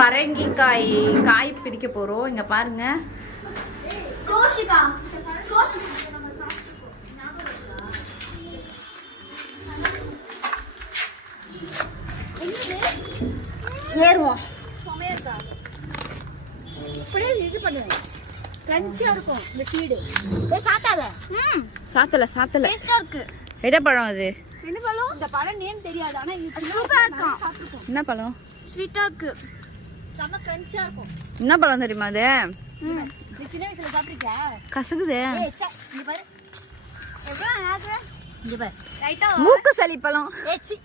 பரங்கிக்காய் காய் பிரிக்க போறோம். இங்க பாருங்க. கோஷிகா. கோஷிகா ஏறுவோம். அப்படியே இது பண்ணுவேன் கிரன்ச்சியா இருக்கும் இந்த சீடு சாத்தாத. ம். சாத்தல சாத்தல. டேஸ்டா இருக்கு. இடப்பழம் அது? என்ன பழம்? இந்த பழம் நேம் தெரியாது ஆனா இது சூப்பரா இருக்கும். சாப்பிட்டுருக்கோம் என்ன பழம்? ஸ்வீட்டா இருக்கு. என்ன பழம் தெரியுமா அது? கசக்குது. ரைட்டா மூக்கு சளி பழம்.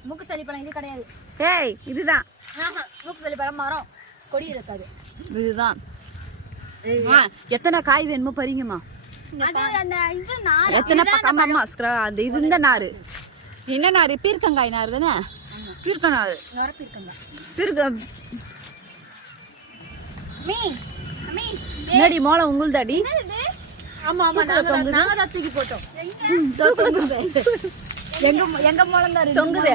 மூக்கு சளி பழம் இது கிடையாது. ஏய் இதுதான். ஆஹா மூக்கு சளி பழம் மரம். கொடி இருக்காது. இதுதான். எத்தனை காய் வேணுமோ பறிங்கம்மா. அது அந்த இது நான் எத்தனை பக்கம் அம்மா ஸ்க்ரா அந்த இது இந்த நாறு என்ன நாறு பீர்க்கங்காய் நாறு தானே? பீர்க்க நாறு. நரப்பு இருக்குங்க பீர்க்க என்னடி மோளை உங்களுதாடி? ஆமா ஆமா நாங்க தான் நாங்க தான் தூக்கி போட்டோம். எங்க? எங்க? மூலம் தான் தொங்குதே?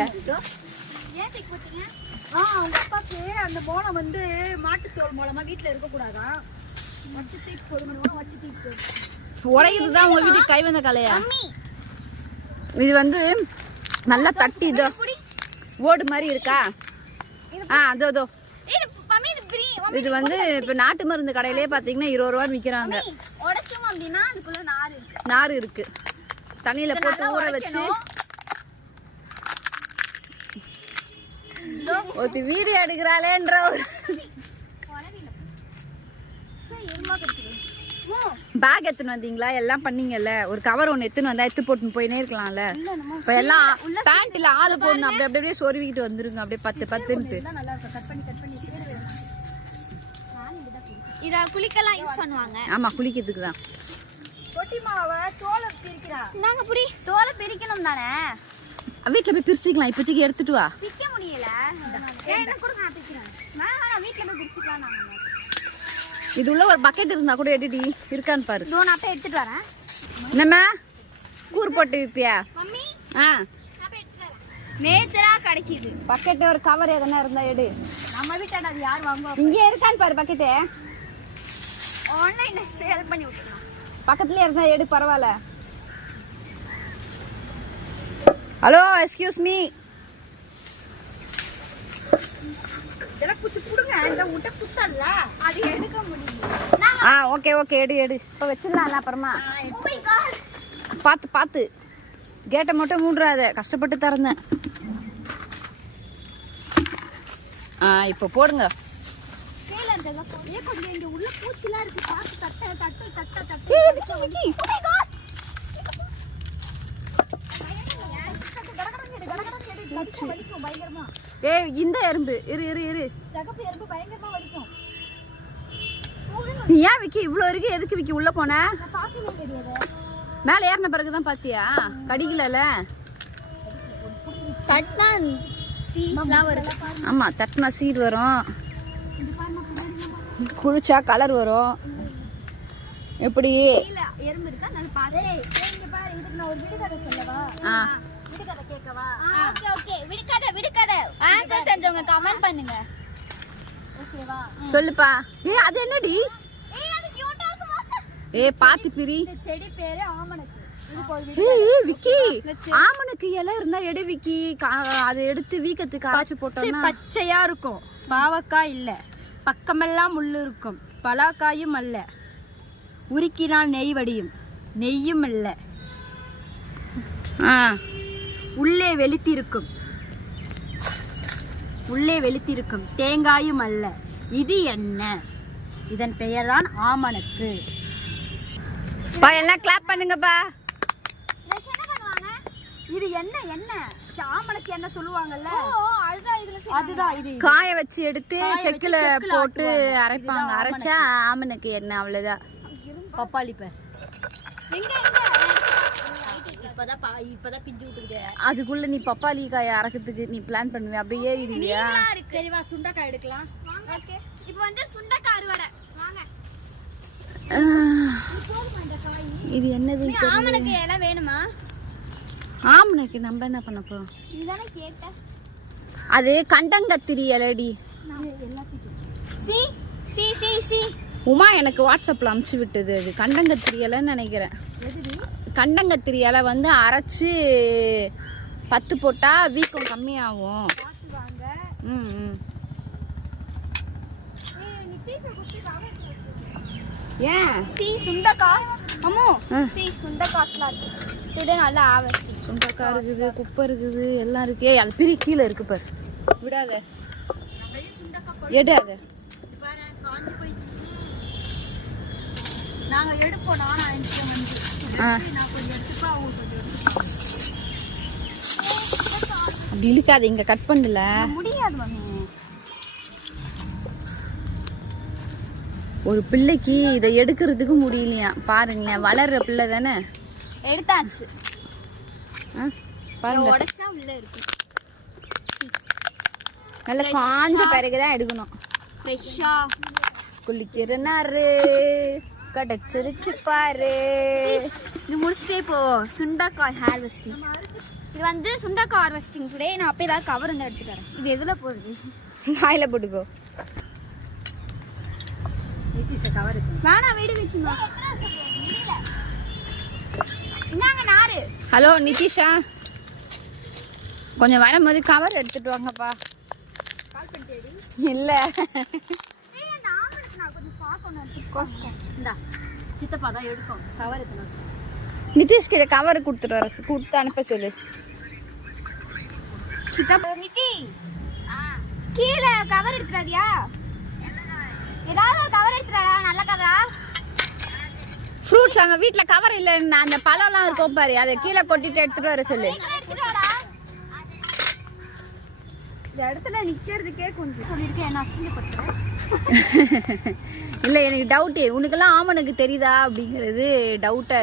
ஏன் தூக்கி போட்டீங்க? ஆ அவங்க அப்பாக்கு அந்த மூலம் வந்து மாட்டுத்தோல் மூலமா வீட்ல இருக்க கூடாதா வச்சு தூக்கி போடுங்க வச்சு தூக்கி போடு. உடையுதுதான் உங்க வீட்டுக்கு கை வந்த கலையா? இது வந்து நல்லா தட்டி இதோ. ஓடு மாதிரி இருக்கா? ஆ அதோ அதோ. இது வந்து இப்ப நாட்டு மருந்து கடையிலே பாத்தீங்கன்னா இருபது ரூபான்னு விக்கிறாங்க. உடைச்சோம் அப்படின்னா அதுக்குள்ள நார் இருக்கு. நாறு இருக்கு. தண்ணியில போட்டு ஊற வச்சு ஒருத்தி வீடியோ எடுக்கிறாளேன்ற ஒரு பேக் எடுத்துன்னு வந்தீங்களா? எல்லாம் பண்ணீங்கல்ல. ஒரு கவர் ஒன்று எடுத்துன்னு வந்தா எடுத்து போட்டுன்னு போயினே இருக்கலாம்ல. இப்ப எல்லாம் பேண்ட்ல ஆளு போடணும். அப்படி அப்படி அப்படியே சொருவிக்கிட்டு வந்துருங்க. அப்படியே பத்து பத்துன்ட்டு. இத குளிக்கெல்லாம் யூஸ் பண்ணுவாங்க. ஆமா குளிக்கிறதுக்கு தான். பொட்டி மாவை தோலை பிரிக்கிறா. நாங்க புடி. தோலை பிரிக்கணும் தானே? வீட்டுல போய் பிரிச்சுக்கலாம். இப்போதைக்கு எடுத்துட்டு வா. பிக்க முடியல. என்ன கூட நான் பிக்கிறேன் நான் வேணாம் வீட்ல போய் பிரிச்சுக்கலாம் நாங்க இது உள்ள ஒரு பக்கெட் இருந்தா கூட எடுடி இருக்கான்னு பாரு. இதோ நான் போய் எடுத்துட்டு வரேன். என்னம்மா? கூர் போட்டு விப்பியா? மம்மி ஆ. நேச்சரா கிடைக்குது. பக்கெட் ஒரு கவர் எதனா இருந்தா எடு. நம்ம வீட்டாண்ட அது யார் வாங்குவா? இங்கே இருக்கான்னு பாரு பக்கெட்டு ஆன்லைன்ல சேல் பண்ணி விட்டுருலாம் பக்கத்துலயே இருந்தா எடு பரவாயில்ல. ஹலோ எக்ஸ்கியூஸ் மீ குச்சி புடுங்க இந்த முட்டை குத்தல்ல. அது எடுக்க முடியும். ஆ ஓகே ஓகே எடு எடு. இப்போ வச்சிடலாம்ல அப்புறமா. Oh பார்த்து பார்த்து கேட்டை மட்டும் மூடுறாத. கஷ்டப்பட்டு திறந்தேன் ஆ இப்போ போடுங்க. கொஞ்சம் இங்க உள்ள பூச்சிலாம் இருக்கு. பாத்து தட்ட தட்ட தட்ட தட்ட ஏய், Vicky, Vicky. Oh my god கடிச்சு வலிக்கும் பயங்கரமா. ஏய் இந்த எறும்பு. இரு இரு இரு. சகப்பு எறும்பு பயங்கரமா வலிக்கும். நீ ஏன் விக்கி? இவ்வளோ இருக்கு. எதுக்கு விக்கி? உள்ள போன? மேலே ஏறின பிறகு தான் பார்த்தியா கடிக்கலல சட்னா சீஸ்லாம் வருது ஆமா தட்டினா சீடு வரும். குளிச்சா கலர் வரும். எப்படி? எறும்பு இருக்கா? நான் பாரு இங்க பாரு. இதுக்கு நான் ஒரு விடுகதை சொல்லவா? ஆ. விடுகதை கேட்கவா? Okay okay. விடுகதை விடுகதை ஆன்சர் தெரிஞ்சவங்க கமெண்ட் பண்ணுங்க. ஓகேவா? சொல்லுப்பா. ஏ அது என்னடி? ஏய் அது கியூட்டா இருக்கு ஏ பாத்து பிரி. இந்த செடி பேரு ஆமணக்கு. ஏய் ஏய், விக்கி. ஆமனுக்கு இலை இருந்தா எடு விக்கி. கா- அதை எடுத்து வீக்கத்துக்கு அரைச்சு போட்டோம்னா. பச்சையா இருக்கும். பாவக்காய் இல்ல. பக்கமெல்லாம் முள்ளு இருக்கும். பலாக்காயும் அல்ல. உருக்கினால் நெய் வடியும். நெய்யும் அல்ல. ஆ. உள்ளே வெளுத்திருக்கும். உள்ளே வெளுத்திருக்கும். தேங்காயும் அல்ல. இது என்ன? இதன் பெயர்தான் ஆமணக்கு. பா எல்லாம் கிளாப் பண்ணுங்கப்பா. நெக்ஸ்ட் என்ன பண்ணுவாங்க? இது என்ன என்ன? ஆமணக்கு என்ன சொல்லுவாங்கல்ல? ஓ அதுதான் இதுல செய்வாங்க. அதுதான் இது. காய வச்சு எடுத்து செக்குல போட்டு. அரைப்பாங்க. அரைச்சா ஆமனுக்கு என்ன அவ்வளவுதான். பப்பாளி பேர் எங்க எங்க? இப்பதான் பா- இப்பதான் பிஞ்சு விட்டுருக்க அதுக்குள்ள நீ பப்பாளி காய அரைக்கிறதுக்கு நீ பிளான் பண்ணுவியா? அப்படியே ஏறிடுவியா? சரி வா சுண்டக்காய் எடுக்கலாம். ஓகே இப்போ வந்து சுண்டக்காய் அறுவடை. வாங்க. இது என்னது ஆமணக்கு எல்லாம் வேணுமா? ஆமனுக்கு நம்ம என்ன பண்ண போறோம்? அது கண்டங்கத்திரி இலடி. சி சி சி சி. உமா எனக்கு வாட்ஸ்அப்பில் அமுச்சு விட்டது. அது கண்டங்கத்திரி இலைன்னு நினைக்கிறேன். கண்டங்கத்திரி இலை வந்து அரைச்சு பத்து போட்டா வீக்கம் கம்மியாகும். ம் ம். ஏன்? சி சுண்டக்காஸ் அம்மு. சி சுண்டக்காஸ்லாம் இருக்கு. டுடே நல்லா ஆவஸ்தி சுண்டக்காய் இருக்குது குப்பை இருக்குது எல்லாம் இருக்கு. அது பெரிய கீழே இருக்கு பாரு. விடாத. எடு அதை. நாங்க எடுப்போம் நானும் வந்து. அப்படி இழுக்காது இங்க கட் பண்ணல. முடியாது ஒரு பிள்ளைக்கு இதை எடுக்கிறதுக்கு முடியலையா? பாருங்களேன் வளர்ற பிள்ளை தானே. எடுத்தாச்சு. பாருங்க. உடச்சா உள்ள இருக்கு. நல்லா காஞ்ச பிறகுதான் எடுக்கணும். ஃப்ரெஷ்ஷா குளிக்கிற நாரு. கடைச்சிருச்சு பாரு இது முடிச்சுட்டே போ சுண்டக்காய் ஹார்வெஸ்டிங் இது வந்து சுண்டக்காய் ஹார்வெஸ்டிங் டுடே நான் அப்போ ஏதாவது கவர் இருந்தால் எடுத்துட்டு வரேன் இது எதில் போகுது வாயில போட்டுக்கோ வேணாம் வீடு வைக்கணும் ஹலோ நிதிஷா கொஞ்சம் வரும்போது கவர் எடுத்துட்டு வாங்கப்பா இல்ல இந்தா சித்தப்பா தான் எடுக்கும். கவர் எடுக்கணும் நிதிஷ் கிட்ட கவர் கொடுத்துட்டு வர கொடுத்து அனுப்ப சொல்லு. நிக்கி கீழே கவர் எடுத்துறாதியா ஏதாவது ஒரு கவர் எடுத்துறாடா நல்ல கவரா ஃப்ரூட்ஸ் அங்க வீட்ல கவர் இல்ல அந்த பழம்லாம் இருக்கும் பாரு அதை கீழே கொட்டிட்டு எடுத்துட்டு வர சொல்லு எடுத்துறாடா இந்த இடத்துல நிற்கிறதுக்கே கொஞ்சம் சொல்லியிருக்கேன். என்ன அசிங்கப்படுத்துறேன் இல்லை எனக்கு டவுட்டு உனக்கெல்லாம் ஆமனுக்கு தெரியுதா அப்படிங்கிறது டவுட்டா